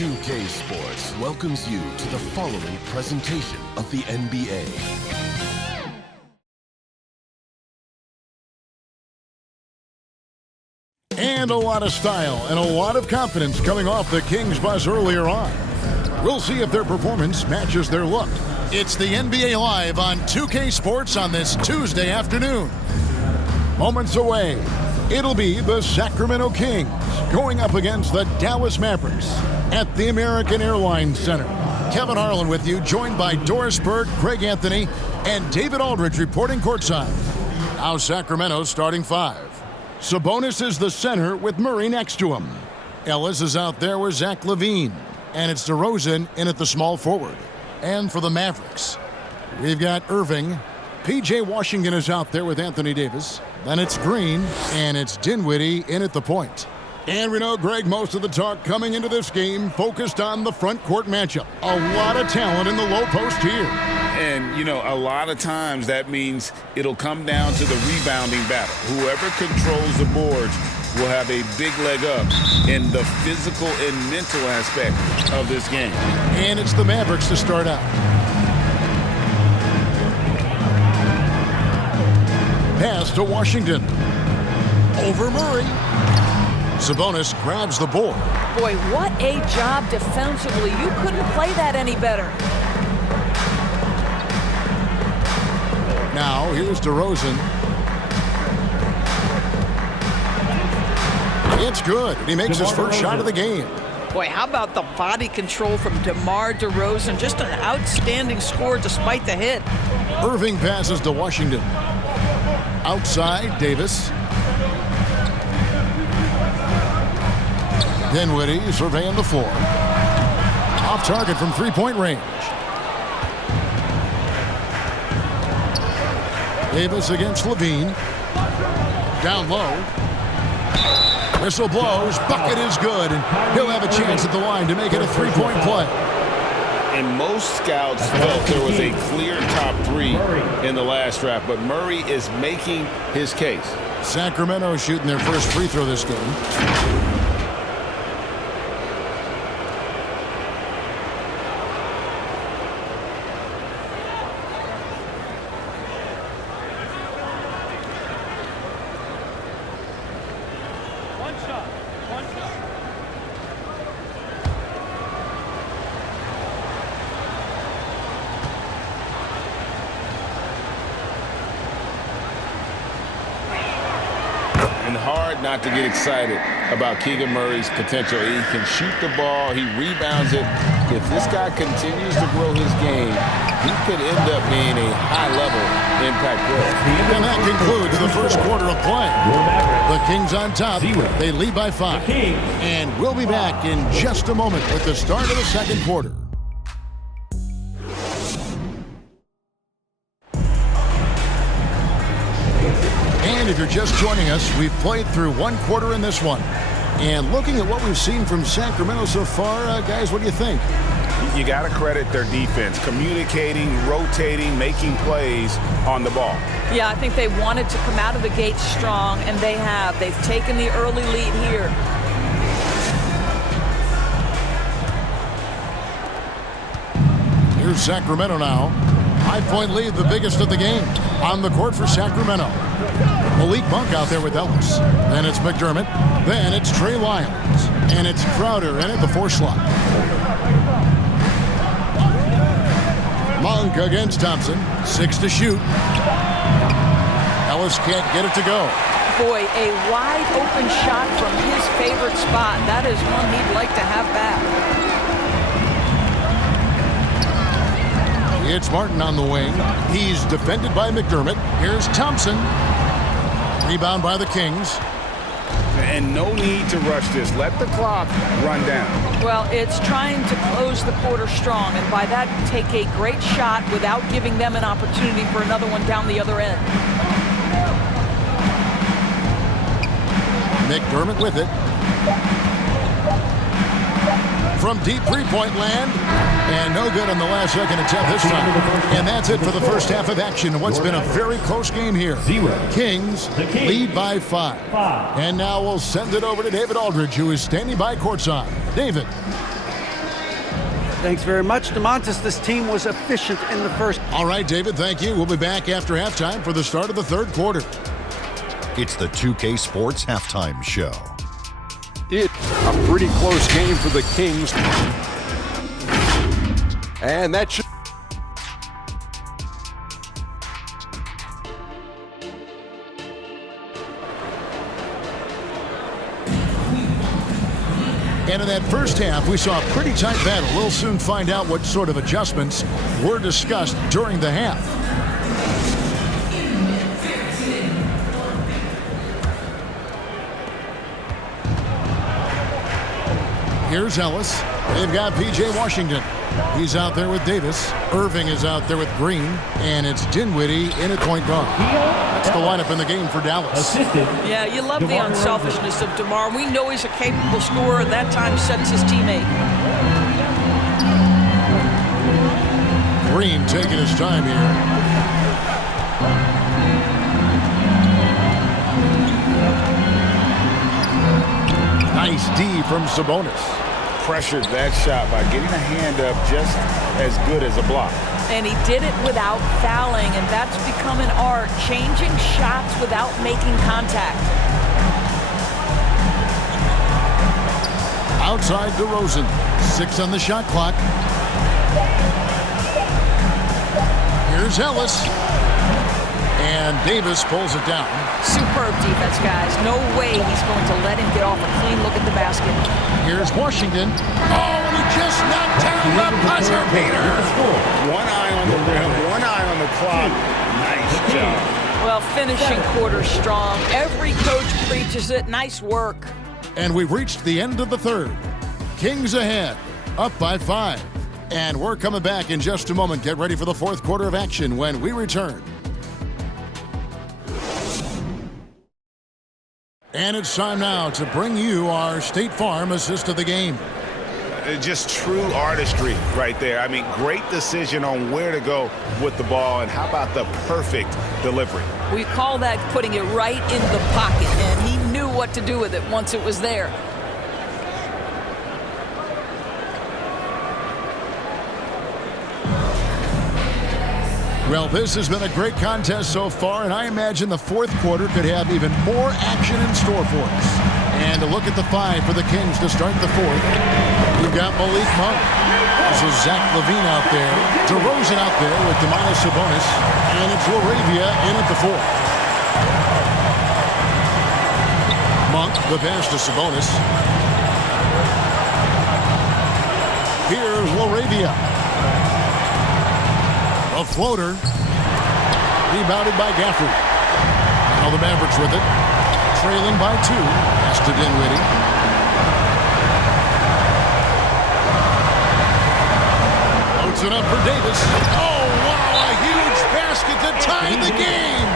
2K Sports welcomes you to the following presentation of the NBA. And a lot of style and a lot of confidence coming off the Kings bus earlier on. We'll see if their performance matches their look. It's the NBA Live on 2K Sports on this Tuesday afternoon. Moments away, it'll be the Sacramento Kings going up against the Dallas Mavericks at the American Airlines Center. Kevin Harlan with you, joined by Doris Burke, Craig Anthony, and David Aldridge reporting courtside. Now Sacramento starting five. Sabonis is the center with Murray next to him. Ellis is out there with Zach LaVine. And it's DeRozan in at the small forward. And for the Mavericks, we've got Irving. P.J. Washington is out there with Anthony Davis. Then it's Green, and it's Dinwiddie in at the point. And we know, Greg, most of the talk coming into this game focused on the front court matchup. A lot of talent in the low post here. And, you know, a lot of times that means it'll come down to the rebounding battle. Whoever controls the boards will have a big leg up in the physical and mental aspect of this game. And it's the Mavericks to start out. Pass to Washington. Over Murray. Sabonis grabs the board. Boy, what a job defensively. You couldn't play that any better. Now, here's DeRozan. It's good. He makes his first shot of the game. Boy, how about the body control from DeMar DeRozan? Just an outstanding score despite the hit. Irving passes to Washington. Outside, Davis. Dinwiddie surveying the floor. Off target from three-point range. Davis against LaVine. Down low. Whistle blows. Bucket is good. And he'll have a chance at the line to make it a three-point play. And most scouts felt there was a clear top three in the last draft, but Murray is making his case. Sacramento shooting their first free throw this game. And hard not to get excited about Keegan Murray's potential. He can shoot the ball. He rebounds it. If this guy continues to grow his game, he could end up being a high-level impact player. And that concludes the first quarter of play. The Kings on top. They lead by 5. And we'll be back in just a moment with the start of the second quarter. And if you're just joining us, we've played through one quarter in this one. And looking at what we've seen from Sacramento so far, guys, what do you think? You got to credit their defense, communicating, rotating, making plays on the ball. Yeah, I think they wanted to come out of the gate strong, and they have. They've taken the early lead here. Here's Sacramento now. 5-point lead, the biggest of the game. On the court for Sacramento. Malik Monk out there with Ellis. Then it's McDermott. Then it's Trey Lyons. And it's Crowder in at the 4 slot. Monk against Thompson. 6 to shoot. Ellis can't get it to go. Boy, a wide open shot from his favorite spot. That is one he'd like to have back. It's Martin on the wing. He's defended by McDermott. Here's Thompson. Rebound by the Kings. And no need to rush this. Let the clock run down. Well, it's trying to close the quarter strong, and by that, take a great shot without giving them an opportunity for another one down the other end. McDermott with it. From deep three-point land. And no good on the last second attempt this time. And that's it for the first half of action. What's been a very close game here. Kings lead by 5. And now we'll send it over to David Aldridge, who is standing by courtside. David. Thanks very much, DeMontis. This team was efficient in the first. All right, David, thank you. We'll be back after halftime for the start of the third quarter. It's the 2K Sports Halftime Show. It's a pretty close game for the Kings. And that should... And in that first half, we saw a pretty tight battle. We'll soon find out what sort of adjustments were discussed during the half. Here's Ellis. They've got P.J. Washington. He's out there with Davis. Irving is out there with Green. And it's Dinwiddie in at point guard. That's the lineup in the game for Dallas. Yeah, you love the unselfishness of DeMar. We know he's a capable scorer. That time sets his teammate. Green taking his time here. Nice D from Sabonis. Pressured that shot by getting a hand up just as good as a block. And he did it without fouling, and that's become an art, changing shots without making contact. Outside DeRozan. 6 on the shot clock. Here's Ellis. And Davis pulls it down. Superb defense, guys. No way he's going to let him get off a clean look at the basket. Here's Washington. Oh, and he just knocked down the buzzer beater. One eye on the rim, one eye on the clock. Nice job. Well, finishing quarter strong. Every coach preaches it. Nice work. And we've reached the end of the third. Kings ahead, up by 5. And we're coming back in just a moment. Get ready for the fourth quarter of action when we return. And it's time now to bring you our State Farm assist of the game. Just true artistry right there. I mean, great decision on where to go with the ball, and how about the perfect delivery? We call that putting it right in the pocket, and he knew what to do with it once it was there. Well, this has been a great contest so far, and I imagine the fourth quarter could have even more action in store for us. And a look at the 5 for the Kings to start the fourth. We've got Malik Monk. This is Zach LaVine out there. DeRozan out there with Domantas Sabonis. And it's LaRavia in at the 4. Monk, the pass to Sabonis. Here's LaRavia. A floater. Rebounded by Gafford. Now the Mavericks with it. Trailing by 2. Pass to Dinwiddie. Loads it up for Davis. Oh, wow, a huge basket to tie the game.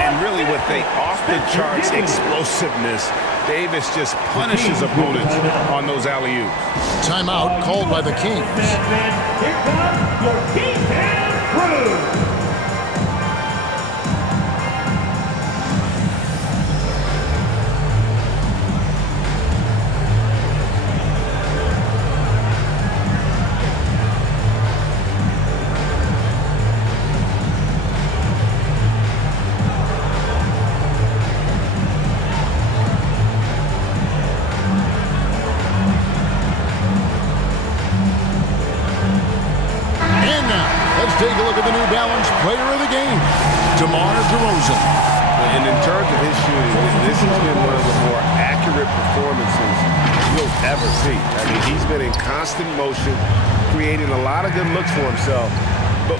And really with the off-the-charts explosiveness, Davis just punishes opponents on those alley-oops. Timeout called by the Kings. Here comes your Kingstown crew. Take a look at the New Balance player of the game, DeMar DeRozan. And in terms of his shooting, this has been one of the more accurate performances you'll ever see. I mean, he's been in constant motion, creating a lot of good looks for himself.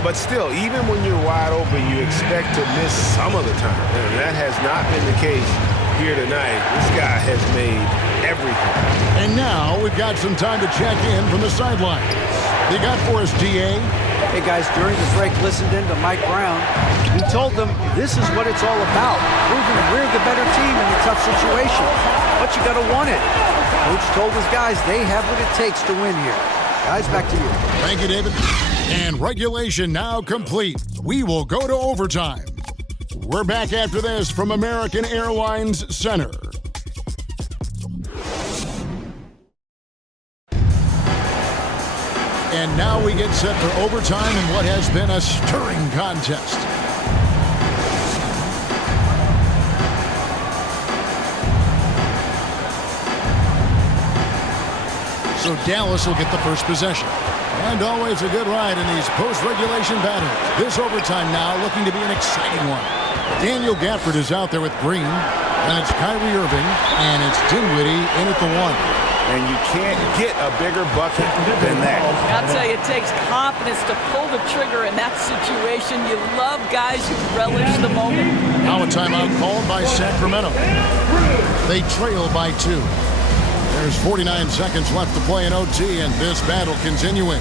But still, even when you're wide open, you expect to miss some of the time. And that has not been the case here tonight. This guy has made everything. And now we've got some time to check in from the sidelines. They got for us, DA. Hey guys, during the break, listened in to Mike Brown. He told them this is what it's all about, proving we're the better team in a tough situation. But you got to want it. Coach told his guys they have what it takes to win here. Guys, back to you. Thank you, David. And regulation now complete. We will go to overtime. We're back after this from American Airlines Center. And now we get set for overtime in what has been a stirring contest. So Dallas will get the first possession. And always a good ride in these post-regulation battles. This overtime now looking to be an exciting one. Daniel Gafford is out there with Green. And it's Kyrie Irving. And it's Dinwiddie in at the 1. And you can't get a bigger bucket than that. I'll tell you, it takes confidence to pull the trigger in that situation. You love guys who relish the moment. Now a timeout called by Sacramento. They trail by 2. There's 49 seconds left to play in OT, and this battle continuing.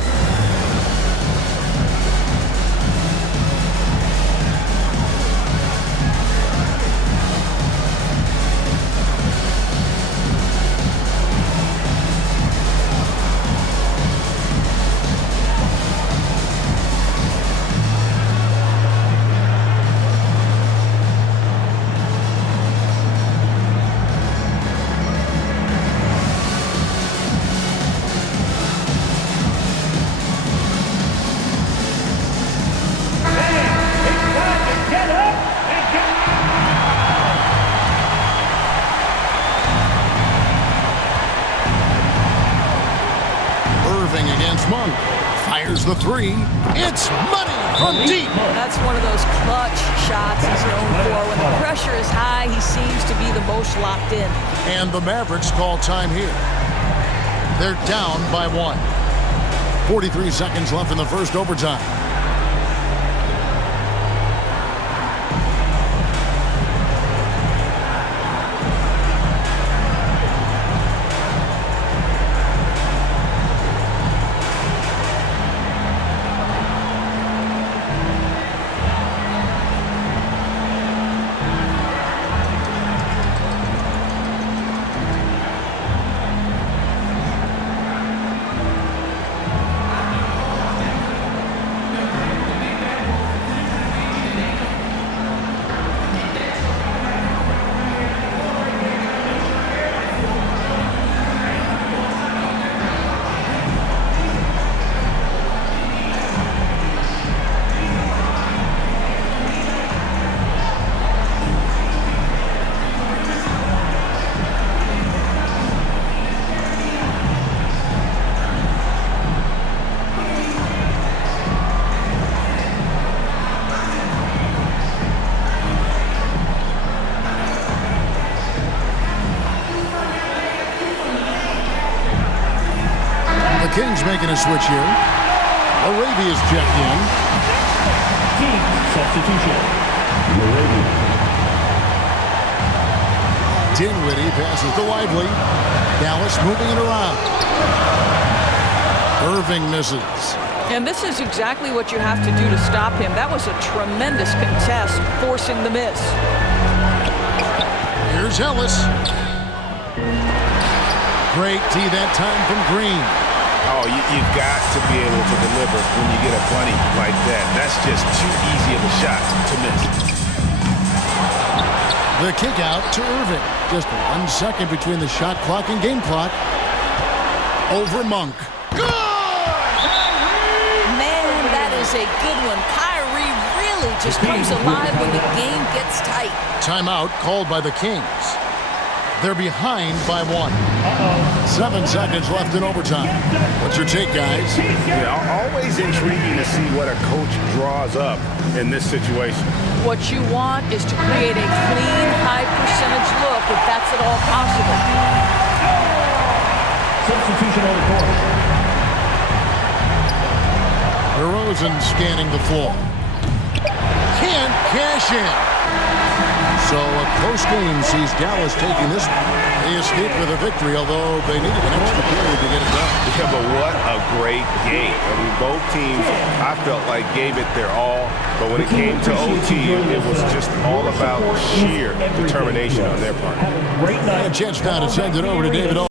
Fires the 3. It's money from deep. That's one of those clutch shots he's known for. When the pressure is high, he seems to be the most locked in. And the Mavericks call time here. They're down by 1. 43 seconds left in the first overtime. Kings making a switch here. Arabia's checked in. Kings substitution. Dinwiddie passes to Lively. Dallas moving it around. Irving misses. And this is exactly what you have to do to stop him. That was a tremendous contest, forcing the miss. Here's Ellis. Great D that time from Green. Oh, you've got to be able to deliver when you get a bunny like that. That's just too easy of a shot to miss. The kick out to Irving. Just 1 second between the shot clock and game clock. Over Monk. Man, that is a good one. Kyrie really just comes alive when the game gets tight. Timeout called by the Kings. They're behind by 1. 7 seconds left in overtime. What's your take, guys? Yeah, always intriguing to see what a coach draws up in this situation. What you want is to create a clean, high-percentage look if that's at all possible. Substitution on the court. DeRozan scanning the floor. Can't cash in. So a close game sees Dallas taking this. They escaped with a victory, although they needed an extra period to get it done. Yeah, but what a great game. I mean, both teams, I felt like, gave it their all. But when it came to OT, it was just all about sheer determination on their part. A chance now to send it over to David.